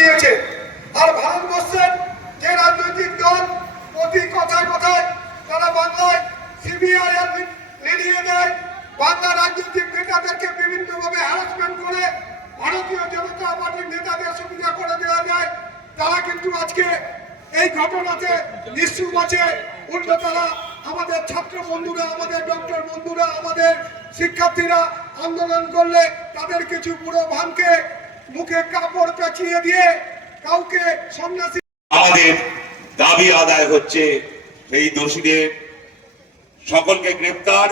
দিয়েছে। আর ভারতবর্ষের যে রাজনৈতিক দল প্রতি কথায় কথায় তারা বাংলায় সিবিআই নিয়ে নেয়, বাংলা রাজনৈতিক নেতাদেরকে বিভিন্নভাবে হ্যারাসমেন্ট করে ভারতীয় জনতা পার্টির নেতাদের সুবিধা করে দেওয়া যায়, তারা কিন্তু আজকে এই ঘটনাতে নিশ্চুপ আছে। উল্টো তারা আমাদের ছাত্র বন্ধুরা, আমাদের ডক্টর বন্ধুরা, আমাদের শিক্ষার্থীরা আন্দোলন করলে তাদের কিছু বুড়ো ভাঙকে মুখে কাপড় পেঁচিয়ে দিয়ে কাউকে সন্ন্যাসী। আমাদের দাবি আদায় হচ্ছে সেই দোষীদের সকলকে গ্রেপ্তার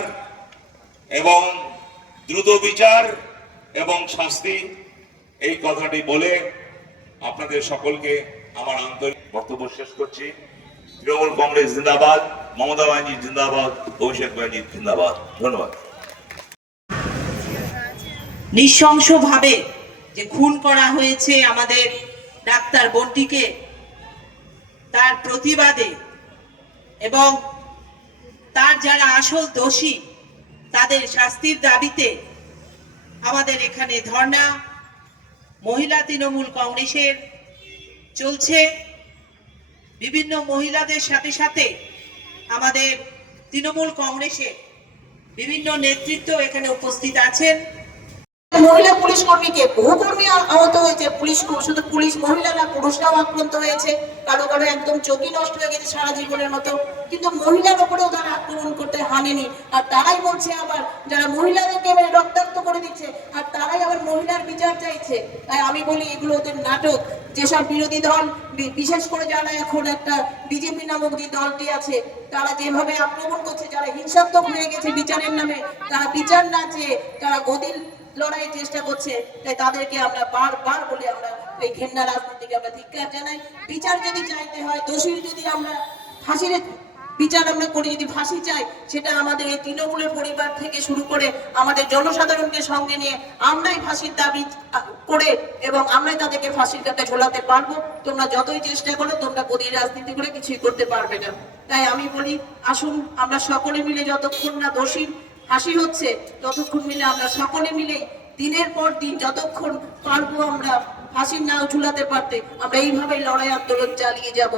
এবং দ্রুত বিচার এবং শাস্তি, এই কথাটি বলে আপনাদের সকলকে আমার আন্তরিক বক্তব্য শেষ করছি। তৃণমূল কংগ্রেস জিন্দাবাদ, মমতা ব্যানার্জি জিন্দাবাদ, অভিষেক ব্যানার্জি জিন্দাবাদ। ধন্যবাদ। নৃশংসভাবে যে খুন করা হয়েছে আমাদের ডাক্তার বন্টিকে, তার প্রতিবাদে এবং তার যারা আসল দোষী তাদের শাস্তির দাবিতে আমাদের এখানে ধর্ণা মহিলা তৃণমূল কংগ্রেসের চলছে। বিভিন্ন মহিলাদের সাথে সাথে আমাদের তৃণমূল কংগ্রেসের বিভিন্ন নেতৃত্ব এখানে উপস্থিত আছেন। মহিলা পুলিশ কর্মীকে বহু কর্মী আহত হয়েছে, শুধু পুলিশ মহিলা না, পুরুষরাও আক্রান্ত হয়েছে, কারো কারো একদম চোখই নষ্ট হয়ে গেছে সারা জীবনের মতো, কিন্তু মহিলার উপরেও তারা আক্রমণ করতে হানেনি। আর তারাই বলছে আবার যারা মহিলাদেরকে রক্তাক্ত করে দিচ্ছে, আর তারাই আবার মহিলার বিচার চাইছে। তাই আমি বলি এগুলো ওদের নাটক। যেসব বিরোধী দল, বিশেষ করে যারা এখন একটা বিজেপি নামক যে দলটি আছে, তারা যেভাবে আক্রমণ করছে, যারা হিংসাত্মক হয়ে গেছে বিচারের নামে, তারা বিচার না চেয়ে তারা গদির লড়াইয়ের চেষ্টা করছে। তাই তাদেরকে আমরা বারবার বলে আমরা এই ঘেন্না রাজনীতিকে আমরা ধিক্কার জানাই। বিচার যদি চাইতে হয়, দোষীর যদি আমরা ফাঁসির বিচার আমরা করি, যদি ফাঁসি চাই, সেটা আমাদের এই তৃণমূলের পরিবার থেকে শুরু করে আমাদের জনসাধারণকে সঙ্গে নিয়ে আমরাই ফাঁসির দাবি করে এবং আমরাই তাদেরকে ফাঁসির কাছে ঝোলাতে পারবো। তোমরা যতই চেষ্টা করো, তোমরা গদির রাজনীতি করে কিছুই করতে পারবে না। তাই আমি বলি, আসুন আমরা সকলে মিলে, যতক্ষণ না দোষীর ফাঁসি হচ্ছে ততক্ষণ মিলে আমরা সকলে মিলে দিনের পর দিন যতক্ষণ পারবো আমরা ফাঁসির নাও ঝুলাতে পারতে, আমরা এইভাবে লড়াই আন্দোলন চালিয়ে যাব।